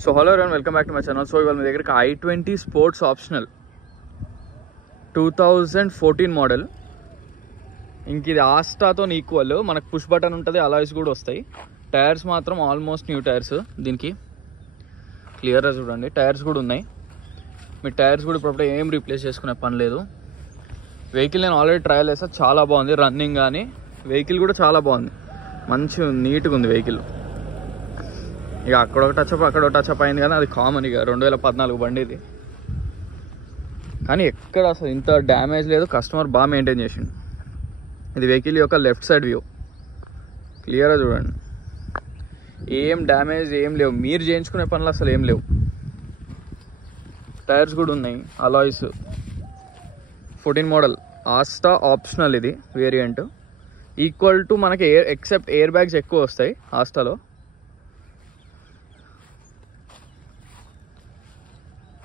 So hello everyone, welcome back to my channel. So ival mee దగ్గరికి i20 sports optional 2014 model. ఇంక ఇది ఆస్టాతో equal. మనకు push button ఉంటుంది, alloys కూడా వస్తాయి. టైర్స్ మాత్రం ఆల్మోస్ట్ న్యూ టైర్స్. దీనికి క్లియర్గా చూడండి, టైర్స్ కూడా ఉన్నాయి. మీ టైర్స్ కూడా ఇప్పుడు ఏం రీప్లేస్ చేసుకునే పని లేదు. వెహికల్ నేను ఆల్రెడీ ట్రయల్ చేసా, చాలా బాగుంది. రన్నింగ్ కానీ వెహికల్ కూడా చాలా బాగుంది, మంచి నీట్గా ఉంది వెహికల్. ఇక అక్కడ ఒక టచ్అప్ అక్కడ ఒక టచ్అప్ అయింది కానీ అది కామన్. ఇక 2014 బండి ఇది, కానీ ఎక్కడ అసలు ఇంత డ్యామేజ్ లేదు. కస్టమర్ బాగా మెయింటైన్ చేసిండు. ఇది వెహికల్ యొక్క లెఫ్ట్ సైడ్ వ్యూ, క్లియర్గా చూడండి. ఏం డ్యామేజ్ ఏం లేవు, మీరు చేయించుకునే పనులు అసలు ఏం లేవు. టైర్స్ కూడా ఉన్నాయి, అలాయ్స్. 14 మోడల్ ఆస్టా ఆప్షనల్, ఇది వేరియంట్. ఈక్వల్ టు మనకి ఎక్సెప్ట్ ఎయిర్ బ్యాగ్స్ ఎక్కువ వస్తాయి ఆస్టాలో.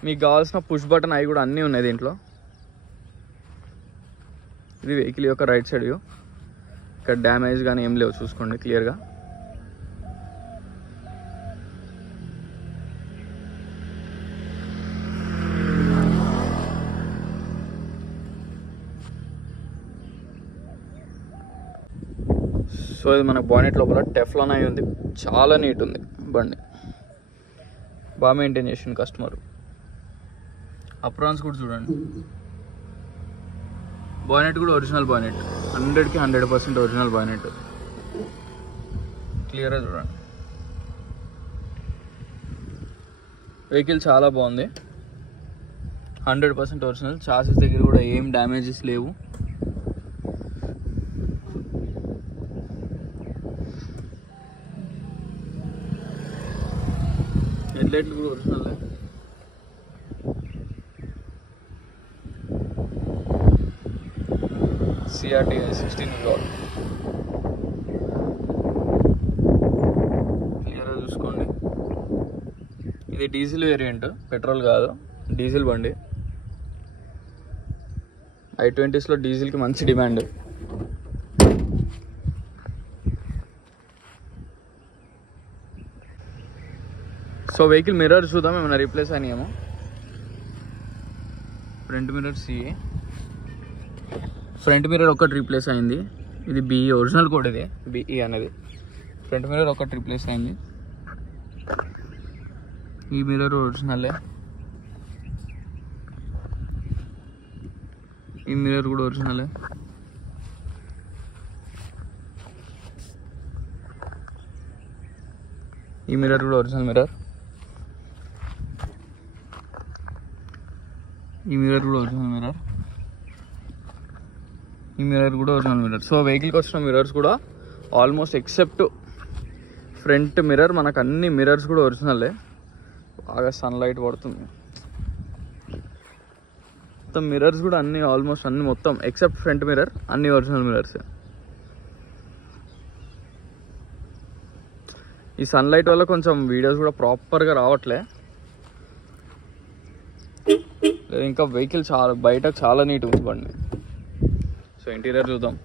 మీకు కావాల్సిన పుష్ బటన్ అవి కూడా అన్నీ ఉన్నాయి దీంట్లో. ఇది వెహికల్ యొక్క రైట్ సైడ్ వ్యూ. ఇక్కడ డ్యామేజ్ కానీ ఏం లేవు, చూసుకోండి క్లియర్గా. సో ఇది మన బానెట్ లోపల టెఫ్లాన్ అయి ఉంది, చాలా నీట్ ఉంది బండి. బాగా మెయింటైన్ చేసిండు కస్టమర్. అప్రాన్స్ కూడా చూడండి. బానెట్ కూడా ఒరిజినల్ బానెట్, 100కి 100% ఒరిజినల్ బానెట్. క్లియర్గా చూడండి. వెహికల్ చాలా బాగుంది, 100% ఒరిజినల్. చాసెస్ దగ్గర కూడా ఏం డ్యామేజెస్ లేవు. హెడ్లైట్లు కూడా ఒరిజినల్. CRT 16 what. క్లియర్గా చూసుకోండి. ఇది డీజిల్ వేరియంట్, పెట్రోల్ కాదు, డీజిల్ బండి. i20స్లో డీజిల్కి మంచి డిమాండ్. సో వెహికల్ మిర్రర్ చూద్దాం, ఏమైనా రీప్లేస్ అయినాయేమో. Front mirror CA, front mirror ఒకటి రీప్లేస్ అయింది. ఇది BE ఒరిజినల్ కూడా, ఇది BE అనేది. ఫ్రంట్ మిర్రర్ ఒకటి రీప్లేస్ అయింది. ఈ మిర్రర్ ఒరిజినలే, ఈ మిర్రర్ కూడా ఒరిజినలే. ఈ మిర్రర్ కూడా ఒరిజినల్ మిర్రర్. ఈ మిర్రర్ కూడా ఒరిజినల్ మిర్రర్. ఈ మిర్రర్ కూడా ఒరిజినల్ మిర్రర్. సో వెహికల్కి వచ్చిన మిర్రర్స్ కూడా ఆల్మోస్ట్ ఎక్సెప్ట్ ఫ్రంట్ మిర్రర్, మనకు అన్ని మిర్రర్స్ కూడా ఒరిజినలే. బాగా సన్లైట్ పడుతుంది. మొత్తం మిర్రర్స్ కూడా అన్ని ఆల్మోస్ట్ అన్ని, మొత్తం ఎక్సెప్ట్ ఫ్రంట్ మిర్రర్ అన్ని ఒరిజినల్ మిర్రర్స్. ఈ సన్లైట్ వల్ల కొంచెం వీడియోస్ కూడా ప్రాపర్గా రావట్లే. ఇంకా వెహికల్ చాలా బయట చాలా నీట్ ఉంది బండి. సో ఇంటీరియర్ చూద్దాం.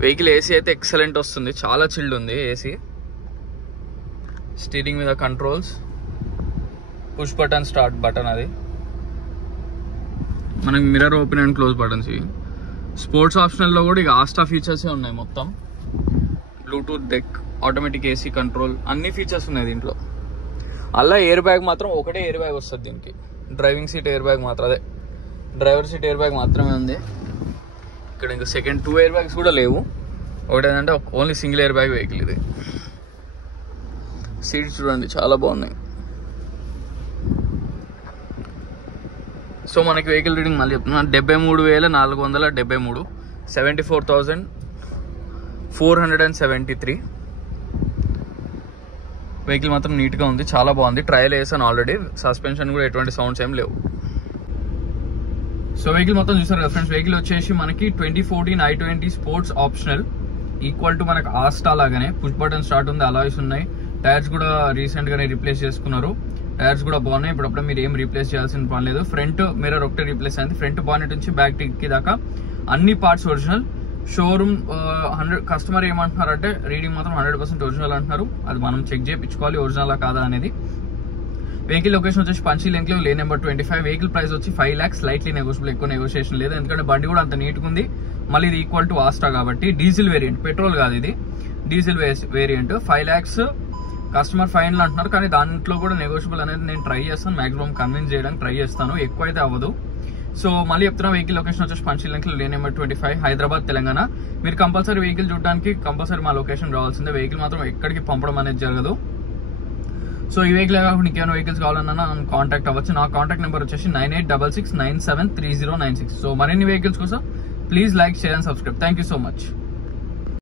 వెహికల్ ఏసీ అయితే ఎక్సలెంట్ వస్తుంది, చాలా చిల్డ్ ఉంది ఏసీ. స్టీరింగ్ మీద controls, push button start button, అది మనకి mirror open and close buttons. ఇవి స్పోర్ట్స్ ఆప్షనల్లో కూడా ఇక ఆస్టా ఫీచర్సే ఉన్నాయి మొత్తం. Bluetooth deck, automatic AC control, అన్ని ఫీచర్స్ ఉన్నాయి దీంట్లో. అలా ఎయిర్ బ్యాగ్ మాత్రం ఒకటే ఎయిర్ బ్యాగ్ వస్తుంది దీనికి. డ్రైవింగ్ సీట్ ఎయిర్ బ్యాగ్ మాత్రం, అదే డ్రైవర్ సీట్ ఎయిర్ బ్యాగ్ మాత్రమే ఉంది. ఇక్కడ ఇంకా సెకండ్ 2 ఎయిర్ బ్యాగ్స్ కూడా లేవు. ఒకటి ఏంటంటే only single air bag vehicle ఇది. సీట్స్ చూడండి చాలా బాగున్నాయి. సో మనకి వెహికల్ రీడింగ్ మళ్ళీ చెప్తున్నా, 73,473, 74,473. వెహికల్ మాత్రం నీట్గా ఉంది, చాలా బాగుంది. ట్రయల్ వేసాను ఆల్రెడీ. సస్పెన్షన్ కూడా ఎటువంటి సౌండ్స్ ఏం లేవు. సో వెహికల్ మొత్తం చూసారు కదా ఫ్రెండ్స్. వెహికల్ వచ్చేసి మనకి 2014 i20 sports optional equal to మనకు ఆస్టా లాగానే పుష్ బటన్ స్టార్ట్ ఉంది, అలాయ్స్ ఉన్నాయి. టైర్స్ కూడా రీసెంట్ గానే రీప్లేస్ చేసుకున్నారు. టైర్స్ కూడా బాగున్నాయి. ఇప్పుడు మీరు ఏం రీప్లేస్ చేయాల్సిన పని లేదు. ఫ్రంట్ మిర్రర్ ఒకటే రీప్లేస్ అయింది. ఫ్రంట్ బానెట్ నుంచి బ్యాక్ టిక్కి దాకా అన్ని పార్ట్స్ ఒరిజినల్. షోరూమ్ 100 కస్టమర్ ఏమంటున్నారంటే రీడింగ్ మాత్రం 100% ఒరిజినల్ అంటున్నారు. అది మనం చెక్ చేయించుకోవాలి ఒరిజినల్ కాదా అనేది. వెహికల్ లొకేషన్ వచ్చేసి Panchsheel enclave, lane number 25. Vehicle price వచ్చి 5 lakhs, స్లైట్లీ నెగోషియబుల్, ఎక్కువ నెగోషియేషన్ లేదు. ఎందుకంటే బండి కూడా అంత నీట్గా ఉంది. మళ్ళీ ఇది ఈక్వల్ టు ఆస్టా కాబట్టి డీజిల్ వేరియంట్, పెట్రోల్ కాదు ఇది, diesel variant. 5 lakhs customer final అంటున్నారు, కానీ దాంట్లో కూడా నెగోషియబుల్ అనేది నేను ట్రై చేస్తాను, మాక్సిమం కన్విన్స్ చేయడానికి ట్రై చేస్తాను, ఎక్కువ అయితే అవ్వదు. సో మళ్ళీ చెప్తున్నా, వెహికల్ లొకేషన్ వచ్చేసి Panchsheel enclave, lane number 25, Hyderabad, Telangana. మీరు కంపల్సరీ వెహికల్ చూడడానికి కంపల్సరీ మా లొకేషన్ రావాల్సిందే. వెహికల్ మాత్రం ఎక్కడికి పంపడం అనేది జరగదు. సో ఈ వెహికల్ కాకుండా ఇంకేమైనా వెహికల్స్ కావాలన్నా నన్ను కాంటాక్ట్ అవ్వచ్చు. నా కాంటాక్ట్ నెంబర్ వచ్చేసి 9866973096. సో మరిన్ని వెహికల్స్ కోసం please like, share and subscribe. Thank you so much.